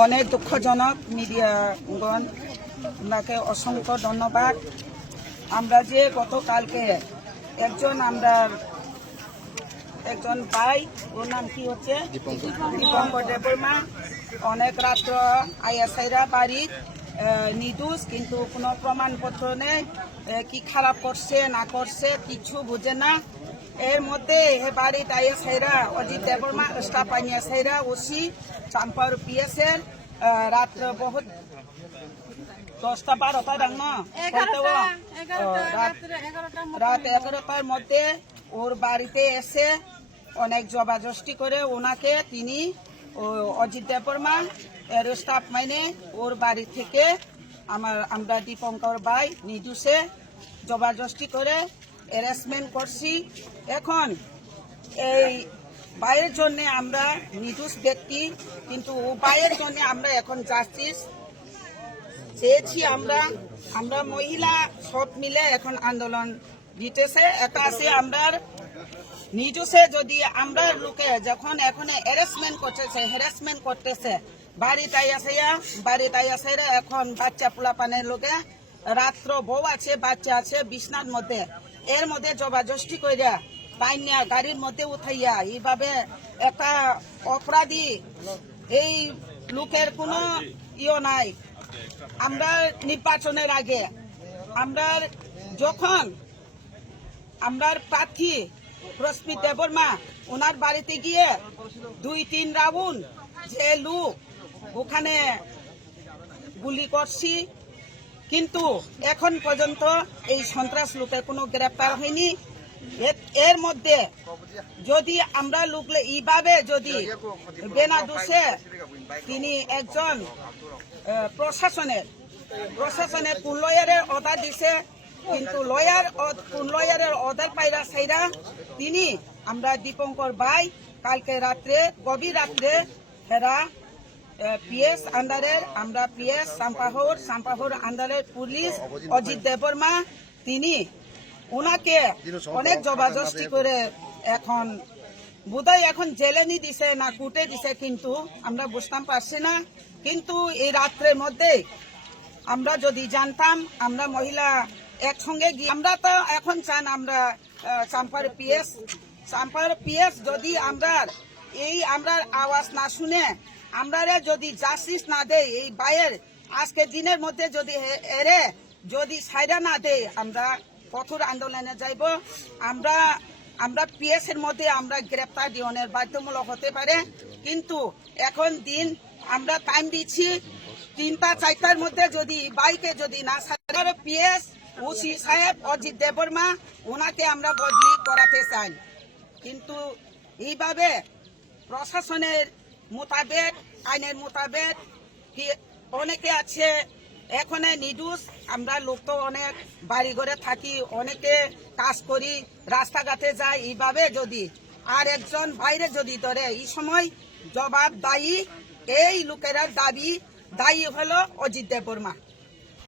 অনেক দুঃখজনক মিডিয়াগণ, আপনাকে অসংখ্য ধন্যবাদ। আমরা যে গতকালকে একজন ভাই, ওর নাম কি হচ্ছে দীপঙ্কর দেববর্মা, অনেক রাত্র আইএসআইরা বাড়ি নির্দোষ, কিন্তু কোনো প্রমাণপত্র নেই, কি খারাপ করছে না করছে কিছু বুঝে না। এর মধ্যে বাড়ির আইএসআইরা অজিত দেববর্মা স্টাফ আইএসআইরা ওসি চাম্পার পিএসের রাত্র বহুত 10টা-12টা রাত 11টার মধ্যে ওর বাড়িতে এসে অনেক জবাজস্তি করে ওনাকে তিনি অজিত দেববর্মা এর স্টাফ মাইনে ওর বাড়ি থেকে আমরা দীপঙ্কর ভাই নির্দোষে জবাজস্তি করে হ্যারাসমেন্ট করছি। এখন এই ভাইয়ের জন্য আমরা নির্দোষ ব্যক্তি, কিন্তু ভাইয়ের জন্য আমরা এখন জাস্টিস চেয়েছি। আমরা মহিলা সব মিলে এখন আন্দোলন দিতেছে। একটা আছে আমরা নির্দোষে যদি আমরা লোকে যখন এখন হ্যারাসমেন্ট করতেছে বাড়িতে আইয়াছেরা এখন বাচ্চা পোলাপানের লোকে রাত্র বউ আছে বাচ্চা আছে বিছনার মধ্যে, এর মধ্যে জবাজস্তি কইরা পাইনিয়া গাড়ির মধ্যে উঠাইয়া এইভাবে একটা অপরাধী, এই লোকের কোনো নাই। আমরা নির্বাচনের আগে যখন আমরা প্রার্থী রশ্মি দেববর্মা ওনার বাড়িতে গিয়ে 2-3 রাউন্ড যে লোক ওখানে গুলি করছি, কিন্তু এখন পর্যন্ত এই সন্ত্রাস লোকের কোনো গ্রেপ্তার হয়নি। এর মধ্যে যদি আমরা লোকলে এইভাবে যদি বেনা দোষে তিনি একজন প্রশাসনের কোন লয়ারের অর্ডার দিছে, কিন্তু কোন লয়ারের অর্ডার পাইরা সাইরা তিনি আমরা দীপঙ্কর ভাই কালকে রাত্রে গভীর রাত্রে হেরা পিএস আন্ডারের আমরা পিএস সাম্পাহর আন্ডারের পুলিশ অজিত দেববর্মা তিনি ওনাকে অনেক জবাজস্তি করে এখন বোধহয় এখন জেলে নি দিছে না কোর্টে দিছে, কিন্তু আমরা বুঝতাম পারছি না। কিন্তু এই রাত্রের মধ্যে আমরা যদি জানতাম আমরা মহিলা একসঙ্গে গিয়ে আমরা তো এখন চান আমরা চাম্পার পিএস যদি আমরা আওয়াজ না শুনে আমরা যদি জাস্টিস না দেয়, এই বাইয়ের আজকে দিনের মধ্যে যদি সাইডা না দেয় আমরা কঠোর আন্দোলনে যাইব। আমরা পিএস এর মধ্যে আমরা গ্রেপ্তার দিওনের বাধ্যমূলক হতে পারে, কিন্তু এখন দিন আমরা টাইম দিচ্ছি 3টা-4টার মধ্যে যদি বাইকে যদি না সাইডার পিএস ওসি সাহেব অজিত দেববর্মা ওনাকে আমরা বদলি করাতে চাই। কিন্তু এইভাবে প্রশাসনের মোতাবেক আইনের মোতাবেক অনেকে আছে এখানে নির্দোষ, আমরা লোক তো অনেক বাড়ি ঘরে থাকি, অনেকে কাজ করি, রাস্তাঘাটে যাই, এইভাবে যদি আর একজন বাইরে যদি ধরে এই সময় জবাব দায়ী এই লোকেরা দায়ী হলো অজিত দেববর্মা।